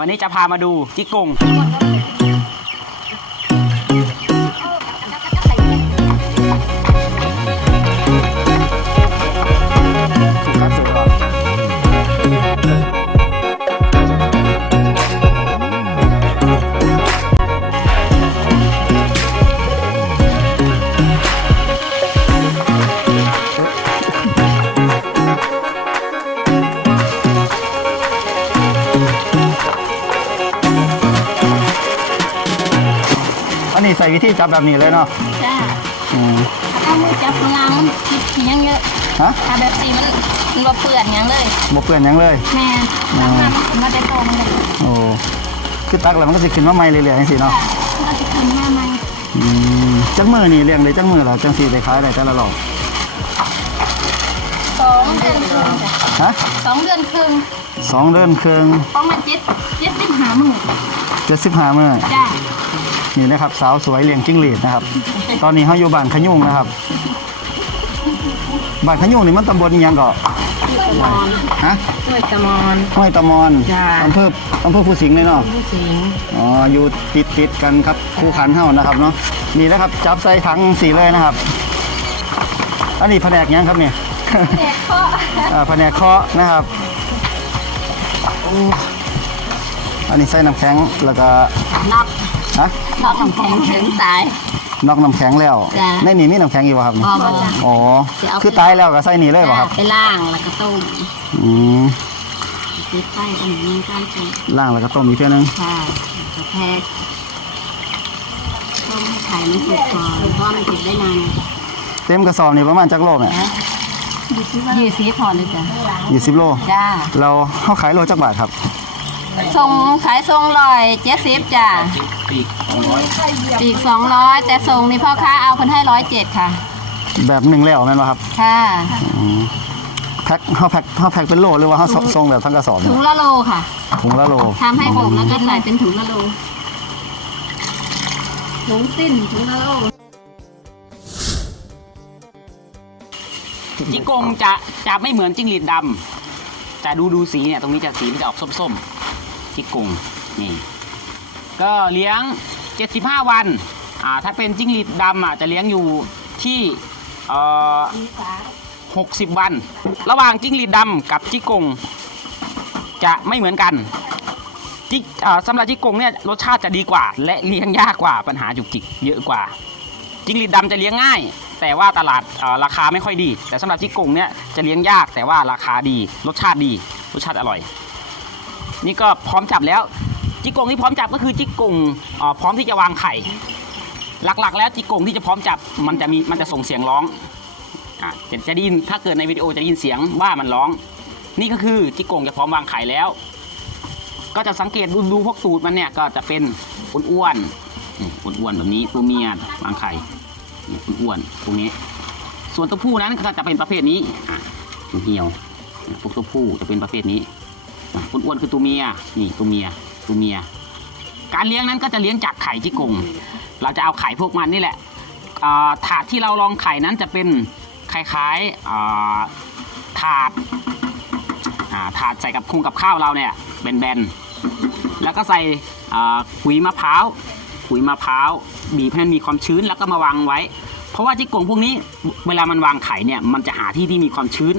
วันนี้จะพามาดูจิกกง วิธีจับแบบนี้เลยเนาะจ้าอืมเอามือจับข้างล่างมันคิดขี้ยังเยอะฮะถ้าแบบสีมันมันบ่เปื่อนหยังเลย บ่เปื่อนหยังเลย แม่ทำมามันมาได้ตรงเลยโอ้คือตักแล้วมันก็สิขึ้นมาใหม่เรื่อยๆจังซี่เนาะเราจะกินหน้ามันอืมจังมือนี่เลี้ยงได้จังมือแล้วจังสิได้ขายได้แต่ละรอบสองเดือนครึ่งจ้ะฮะสองเดือนครึ่งสองเดือนครึ่งประมาณเจ็ดเจ็ดสิบห้าหมื่น75มื้อจ้า นี่นะครับสาวสวยเลี้ยงจิ้งหรีดนะครับ ตอนนี้เขาอยู่บ้านขยุงนะครับบ้านขยุงนี่มันตำบลอิหยังเกาะมอนฮะหน่วยกระมอน ห้วยตะมอนจ้าอำเภออำเภอภูสิงห์เลยเนาะผู้สิงอ๋ออยู่ติดติดๆกันครับคู่ขันเฮานะครับเนาะนี่นะครับจับใส่ถังสีเลยนะครับ อันนี้แผนกหยังครับเนี่ยเด็กก็อ่าแผนกเคาะนะครับโอ้อันนี้ใส่น้ำแข็งแล้วก็น็อก ฮะน็อกน้ำแข็งถึงตาย นอกน้ำแข็งแล้วจ้ะในนี่มีน้ำแข็งอยู่บ่ครับบ่บ่อ๋อจะเอา คือตายแล้วก็ใส่นี่เลยบ่ครับไปล่างแล้วก็ต้มอืมติดไฟอันนี้การต้มล่างแล้วก็ต้มอีกเท่านึงค่ะกระแทกต้มให้ไข่มันสุกก่อนเพราะมันติดได้นานเต็มกระสอบนี่ประมาณจักโลเนี่ยยี่สิบพอเลยจ้ะยี่สิบโลจ้าเราเขาขายโลจักบาทครับทรงขายทรงลอยเจ็ดสิบจ้ะ ปีกสองร้อยปีกสองร้อยแต่ทรงนี่พ่อค้าเอาคนให้ร้อยเจ็ดค่ะ แบบหนึ่งแล้วแม่นบ่ครับค่ะอืมแพ็คเขาแพ็คเขาแพ็คเป็นโลหรือว่าเขาส่งส่งแบบทั้งกระสอบถุงละโลค่ะถุงละโลทำให้ผมแล้วก็ใส่เป็นถุงละโลถุงสิ้นถุงละโล จิกกงจะจะไม่เหมือนจิ้งหรีดดำแต่ดูดูสีเนี่ยตรงนี้จะสีมันจะออกส้มๆจิกกงนี่ ก็เลี้ยง 75 วันอ่าถ้าเป็นจิ้งหรีดดำอะจะเลี้ยงอยู่ที่เอ่อ60 วัน ระหว่างจิ้งหรีดดำกับจิกกงจะไม่เหมือนกันจิกอ่าสำหรับจิกกงเนี่ยรสชาติจะดีกว่า และเลี้ยงยากกว่าปัญหาจุกจิกเยอะกว่าจิ้งหรีดดำจะเลี้ยงง่าย แต่ว่าตลาดราคาไม่ค่อยดี แต่สำหรับจิกกงเนี่ยจะเลี้ยงยากแต่ว่าราคาดี รสชาติดี รสชาติอร่อย นี่ก็พร้อมจับแล้ว จิกกงที่พร้อมจับก็คือจิกกงพร้อมที่จะวางไข่ หลักๆ แล้วจิกกงที่จะพร้อมจับมันจะมีมันจะส่งเสียงร้องจะจะได้ยินถ้าเกิดในวิดีโอจะได้ยินเสียงว่ามันร้อง นี่ก็คือจิกกงจะพร้อมวางไข่แล้ว ก็จะสังเกตดูดูพวกตูดมันเนี่ยก็จะเป็นอ้วนๆนี่อ้วนๆแบบนี้ตัวเมียวางไข่เนี่ยอ้วนๆตรงนี้ ส่วนตัวผู้นั้นก็จะเป็นประเภทนี้เหี่ยวพวกตัวผู้จะเป็นประเภทนี้อะอ้วนๆคือตัวเมียนี่ตัวเมีย ตัวเมีย การเลี้ยงนั้นก็จะเลี้ยงจากไข่จิกกงเราจะเอาไข่พวกมันนี่แหละถาดที่เราลองไข่นั้นจะเป็นคล้ายๆถาดถาดใส่กับคุงกับข้าวเราเนี่ยแบนๆแล้วก็ใส่ขุยมะพร้าวขุยมะพร้าวบีบให้มันมีความชื้นแล้วก็มาวางไว้ เพราะว่าจิกกงพวกนี้เวลามันวางไข่เนี่ยมันจะหาที่ที่มีความชื้น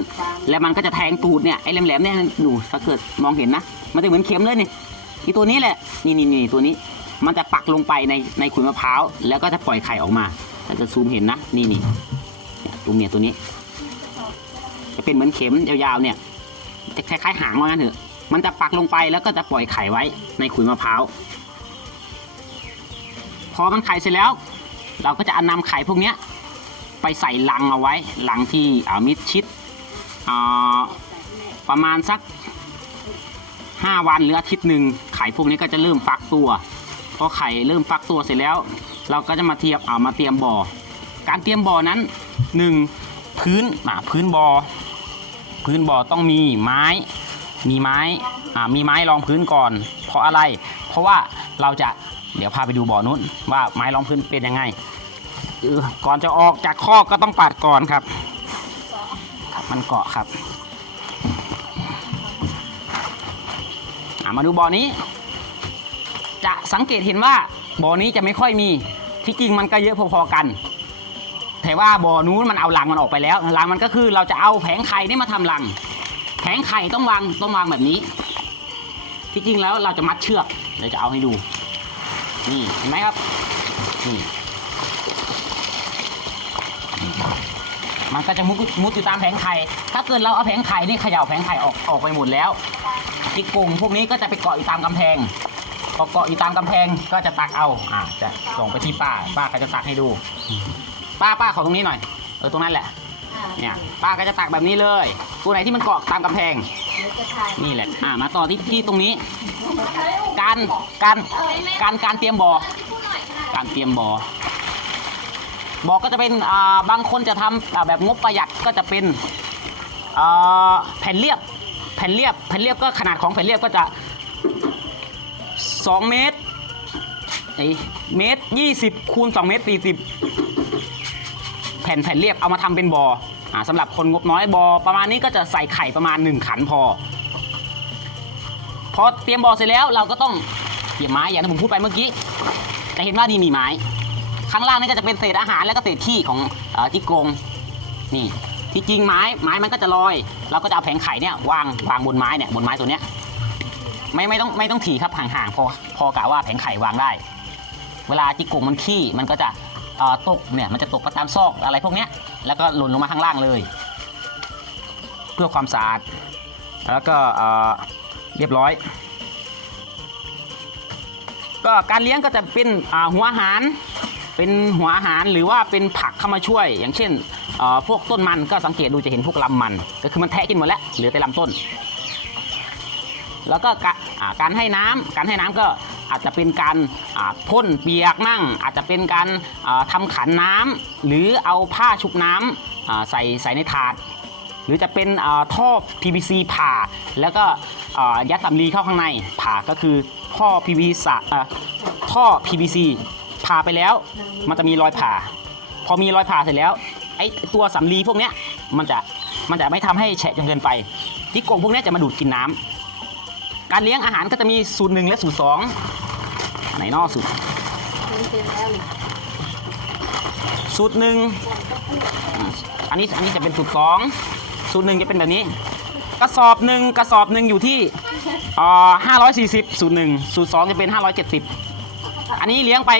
แล้วมันก็จะแทงตูดเนี่ยไอ้แหลมๆเนี่ยดูถ้าเกิดมองเห็นนะ มันจะเหมือนเข็มเลยนี่ ที่ตัวนี้แหละนี่นี่นี่ตัวนี้ มันจะปักลงไปในในขุยมะพร้าวแล้วก็จะปล่อยไข่ออกมาถ้าจะซูมเห็นนะนี่นี่ตัวเมียตัวนี้ จะเป็นเหมือนเข็มยาวๆเนี่ยจะคล้ายๆหางว่างั้นเถอะ มันจะปักลงไปแล้วก็จะปล่อยไข่ไว้ในขุยมะพร้าวพอมันไข่เสร็จแล้ว เราก็จะเอานำไข่พวกเนี้ยไปใส่ลังเอาไว้ลังที่อ่ามิดชิดอ่าประมาณสัก 5 วันหรืออาทิตย์หนึ่ง ข่พวกนี้ก็จะเริ่มฟักตัวพอไข่เริ่มฟักตัวเสร็จแล้ว เราก็จะมาเทียบเอามาเตรียมบ่อ การเตรียมบ่อนั้นหนึ่งพื้นอ่าพื้นบ่อพื้นบ่อต้องมีไม้ มีไม้อ่ามีไม้รองพื้นก่อน เพราะอะไร เพราะว่าเราจะเดี๋ยวพาไปดูบ่อนู้นว่าไม้รองพื้นเป็นยังไงก่อนจะออกจากคอกก็ต้องปัดก่อนครับ มันเกาะครับ มาดูบ่อนี้ จะสังเกตเห็นว่าบ่อนี้จะไม่ค่อยมีที่จริงมันก็เยอะพอๆกัน แต่ว่าบ่อนู้นมันเอารังมันออกไปแล้วรังมันก็คือเราจะเอาแผงไข่นี่มาทำรัง แผงไข่ต้องวางต้องวางแบบนี้ ที่จริงแล้วเราจะมัดเชือกเดี๋ยวจะเอาให้ดู นี่เห็นไหมครับนี่มันก็จะมุดมุดอยู่ตามแผงไข่ ถ้าเกิดเราเอาแผงไข่นี่เขย่าแผงไข่ออกออกไปหมดแล้ว ที่กรงพวกนี้ก็จะไปเกาะอยู่ตามกำแพงพอเกาะอยู่ตามกำแพงก็จะตักเอาอ่าจะส่งไปที่ป้า ป้าก็จะตักให้ดู ป้าป้าขอตรงนี้หน่อย เออตรงนั้นแหละ เนี่ยป้าก็จะตักแบบนี้เลย ตัวไหนที่มันเกาะตามกำแพง นี่แหละ อ่ามาต่อที่ที่ตรงนี้ การการการการเตรียมบ่อ การเตรียมบ่อบ่อก็จะเป็นอ่าบางคนจะทำแบบงบประหยัดก็จะเป็นอ่าแผ่นเรียบ ผ่นเรียบแผ่นเรียบก็ขนาดของแผ่นเรียบก็จะ 2 เมตรไอ้เมตร20คูณ2เมตร40 แผ่นแผ่นเรียบเอามาทำเป็นบอ่ออ่าสำหรับคนงบน้อยบอ่อประมาณนี้ก็จะใส่ไข่ประมาณ 1 ขันพอพอเตรียมบ่อเสร็จแล้วเราก็ต้องเตรียไม้อย่างที่ผมพูดไปเมื่อกี้จะเห็นว่านี่มีไม้ ข้างล่างนี่ก็จะเป็นเศษอาหารแล้วก็เศษขี้ของเอ่อที่กรงนี่ ที่จริงไม้ไม้มันก็จะลอย เราก็จะเอาแผงไข่เนี่ยวางวางบนไม้เนี่ยบนไม้ตัวเนี้ยไม่ไม่ต้องไม่ต้องถี่ครับห่างๆพอพอกะว่าแผงไข่วางได้ เวลาจิกกงมันขี้มันก็จะตกเนี่ยมันจะตกไปตามซอกอะไรพวกเนี้ยแล้วก็หล่นลงมาข้างล่างเลย เพื่อความสะอาดแล้วก็เรียบร้อย ก็การเลี้ยงก็จะเป็นหัวอาหาร เป็นหัวอาหารหรือว่าเป็นผักเข้ามาช่วย อย่างเช่นพวกต้นมันก็สังเกตดูจะเห็นพวกลำมัน ก็คือมันแทะกินหมดแล้วเหลือแต่ลำต้น แล้วก็การให้น้ำการให้น้ำก็อาจจะเป็นการพ่นเปียกมั่ง อาจจะเป็นการอ่าทำขันน้ำหรือเอาผ้าชุบน้ำอ่าใส่ใส่ในถาด หรือจะเป็นอ่าท่อ PVC ผ่า แล้วก็ยัดสำลีเข้าข้างในผ่าก็คือท่อ PVC สะอ่าท่อ PVC ผ่าไปแล้ว มันจะมีรอยผ่า พอมีรอยผ่าเสร็จแล้วไอ้ตัวสำลีพวกเนี้ยมันจะมันจะไม่ทำให้แฉะจนเกินไปจิกกงพวกนี้จะมาดูดกินน้ำการเลี้ยงอาหารก็จะมีสูตรหนึ่งและสูตรสองไหนนอกสูตรสูตรหนึ่งอันนี้อันนี้จะเป็นสูตรสองสูตรหนึ่งจะเป็นแบบนี้ กระสอบหนึ่งกระสอบหนึ่งอยู่ที่ห้าร้อยสี่สิบสูตรหนึ่งสูตรสองจะเป็นห้าร้อยเจ็ดสิบ อันนี้เลี้ยงไป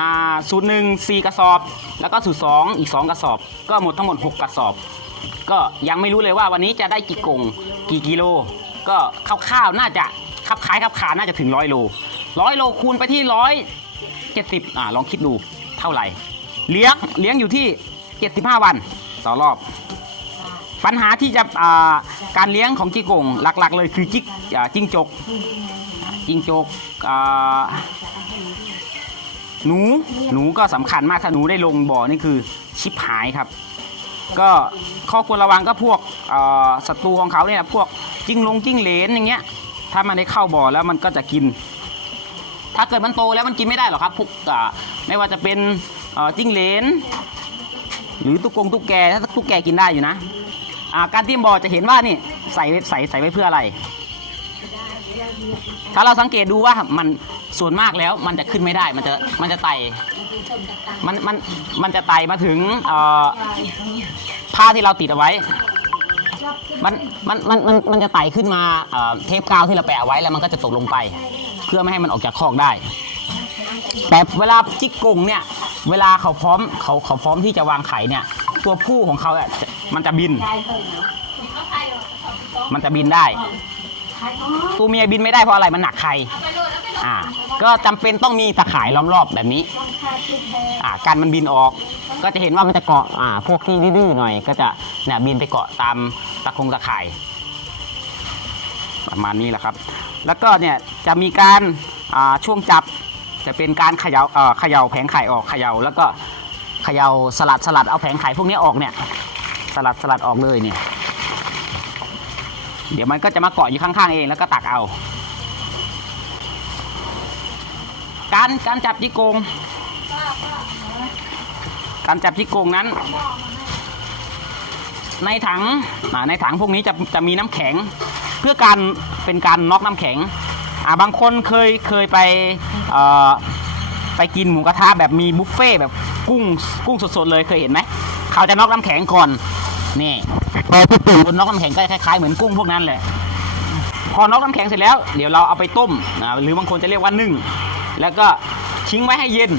อ่าสูตรหนึ่งสี่กระสอบ แล้วก็สูตรสองอีกสองกระสอบ ก็หมดทั้งหมดหกกระสอบ ก็ยังไม่รู้เลยว่าวันนี้จะได้กี่กงกี่กิโล ก็คร่าวๆน่าจะคับขายคับขาน่าจะถึงร้อยโลร้อยโลคูณไปที่ร้อยเจ็ดสิบอ่าลองคิดดูเท่าไหร่ เลี้ยงเลี้ยงอยู่ที่ 75 วันต่อรอบ ปัญหาที่จะอ่าการเลี้ยงของจิกกงหลักๆ เลยคือจิกอ่าจิ้งจกจิ้งจกอ่าหนูหนูก็สำคัญมากถ้าหนูได้ลงบ่อนี่คือชิบหายครับ ก็ข้อควรระวังก็พวกอ่าศัตรูของเขาเนี่ยพวกจิ้งลงจิ้งเหลนอย่างเงี้ย ถ้ามันได้เข้าบ่อแล้วมันก็จะกิน ถ้าเกิดมันโตแล้วมันกินไม่ได้หรอกครับพวกอ่าไม่ว่าจะเป็นเอ่อจิ้งเหลน หรือตุ๊กกงตุ๊กแกถ้าตุ๊กแกกินได้อยู่นะ อ่าการเตรียมบ่อจะเห็นว่านี่ใส่ใส่ใส่ไว้เพื่ออะไร ถ้าเราสังเกตดูว่ามันส่วนมากแล้วมันจะขึ้นไม่ได้มันจะมันจะไต่มันมันมันจะไต่มาถึงผ้าที่เราติดเอาไว้มันมันมันมันมันจะไต่ขึ้นมาเทปกาวที่เราแปะไว้แล้วมันก็จะตกลงไป เพื่อไม่ให้มันออกจากคอกได้ แต่เวลาจิกกงเนี่ยเวลาเขาพร้อมเขาเขาพร้อมที่จะวางไข่เนี่ย ตัวผู้ของเขาอะ มันจะบิน มันจะบินได้ ตัวเมียบินไม่ได้เพราะอะไรมันหนักไข่อ่า ก็จำเป็นต้องมีตะข่ายล้อมรอบแบบนี้ อ่าการมันบินออก ก็จะเห็นว่ามันจะเกาะอ่าพวกที่ดื้อๆหน่อย ก็จะเนี่ยบินไปเกาะตามตะคงตะข่าย ประมาณนี้แหละครับ แล้วก็เนี่ยจะมีการอ่าช่วงจับจะเป็นการเขยา่าเอ่อเขย่าแผงไข่ออกเขย่าแล้วก็เขย่าสลัดสลัดเอาแผงไข่พวกนี้ออกเนี่ย สลัดสลัดออกเลยเนี่ยเดี๋ยวมันก็จะมาเกาะอยู่ข้างๆเองแล้วก็ตักเอา การการจับจิกโกง การจับจิกโกงนั้น ในถังในถังพวกนี้จะจะมีน้ำแข็ง เพื่อการเป็นการน็อกน้ำแข็งอ่าบางคนเคยเคยไปไปกินหมูกระทะแบบมีบุฟเฟ่แบบกุ้งกุ้งสดๆเลยเคยเห็นไหมเขาจะน็อกน้ำแข็งก่อน นี่พอปุ๊บบนน็อกน้ำแข็งก็คล้ายๆเหมือนกุ้งพวกนั้นแหละพอน็อกน้ำแข็งเสร็จแล้วเดี๋ยวเราเอาไปต้มนะหรือบางคนจะเรียกว่านึ่งแล้วก็ทิ้งไว้ให้เย็น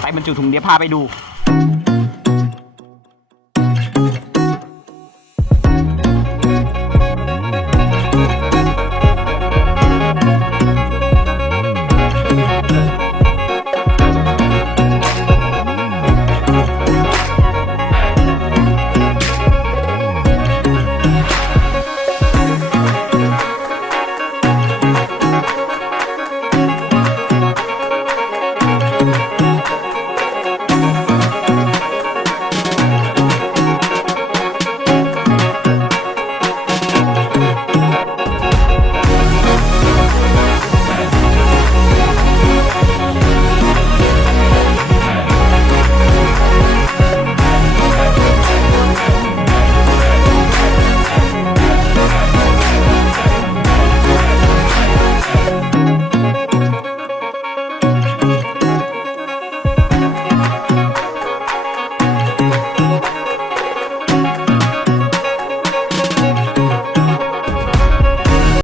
ไปบรรจุถุงเดี๋ยวพาไปดู